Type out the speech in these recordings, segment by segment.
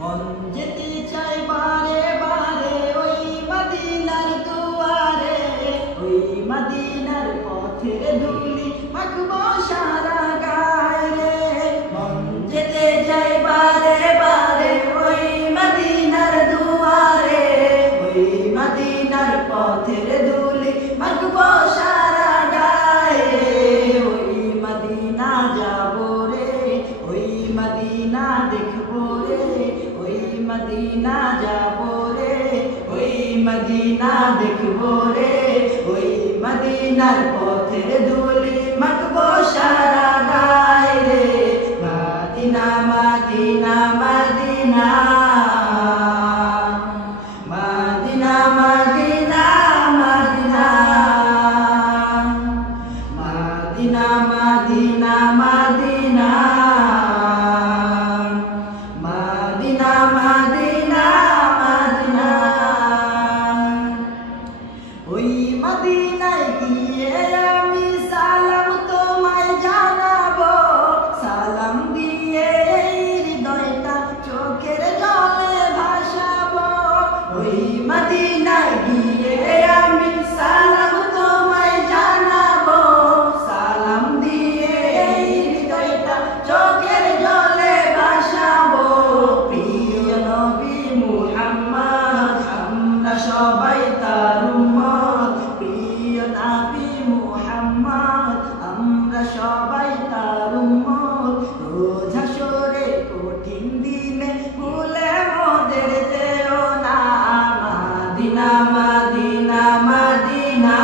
মন যেতে চাই বারে বারে ওই মদিনার দুয়ারে, ওই মদিনার পথের ধুলি মাখবো সারা গায়ে রে। মন যেতে চাই বারে বারে ওই মদিনার দুয়ারে, ওই মদিনার পথের ধুলি মাখবো সারা গায়ে। ওই মদিনা যাবো রে, ওই মদিনা দেখবো রে, ওই মদিনা যাবো রে, ওই মদিনা দেখবো রে। ওই মদিনার পথের ধুলি মাখবো সারা গায়ে রে। Medina Medina Medina Medina Medina Medina Medina Medina Medina Medina Medina Medina. ওই মদিনায় গিয়ে আমি সালাম তোমায় জানাবো, সালাম দিয়ে এই হৃদয়টা চোখের জলে ভাসাবো। ওই মদিনায় গিয়ে আমি সালাম তোমায় জানাবো, সালাম দিয়ে এই হৃদয়টা চোখের জলে ভাসাবো। প্রিয় নবী মুহাম্মদ আমরা সবাই তার উম্মত, প্রিয় নবী মুহাম্মদ আমরা সবাই তার উম্মত। রোজ হাসরে কঠিন দিনে ভুলে মোদের যেও না। Medina Medina Medina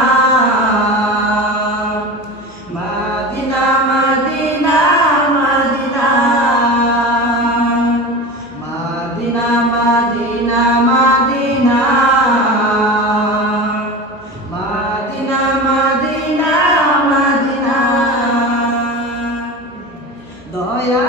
Medina Medina Medina Medina Medina Medina Medina Medina Medina. দয়া